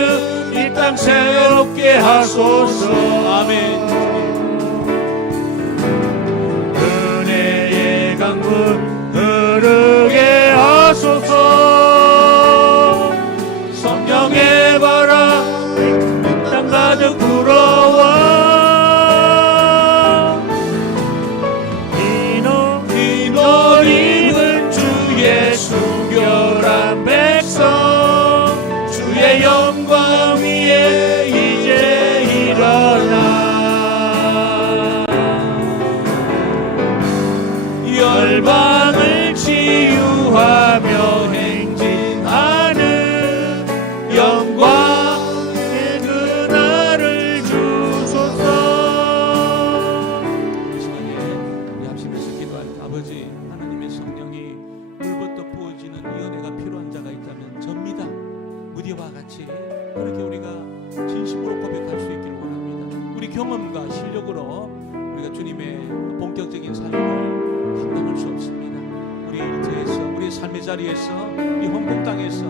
이 땅 새롭게 하소서. 아멘. 은혜의 강물 흐르게 하소서. 성령의 바람 땅 가득 불어와 이노 입은 주의 순결한 백성. 주의 영광 위에 이제 일어나 열방을 치유하며 행진하는 영광의 그날을 주소서. 이 시간에 우리 합심해서 기도할 아버지 하나님의 성령이 물부터 부어지는 이 은혜가 필요한 자가 있다면 접니다. 무디와 같이 그렇게 우리가 진심으로 고백할 수 있기를 원합니다. 우리 경험과 실력으로 우리가 주님의 본격적인 삶을 감당할 수 없습니다. 우리 일터에서, 우리 삶의 자리에서, 이 헌국 땅에서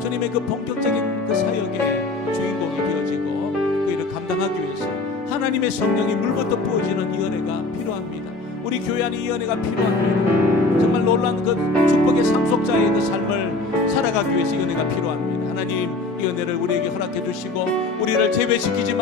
주님의 그 본격적인 그 사역의 주인공이 되어지고 그 일을 감당하기 위해서 하나님의 성령이 물부터 부어지는 이 은혜가 필요합니다. 우리 교회 안에 이 은혜가 필요합니다. 정말 놀라운 그 축복의 상속자의 그 삶을 살아가기 위해서 이 은혜가 필요합니다. 하나님, 이 은혜를 우리에게 허락해 주시고 우리를 제외시키지 마시고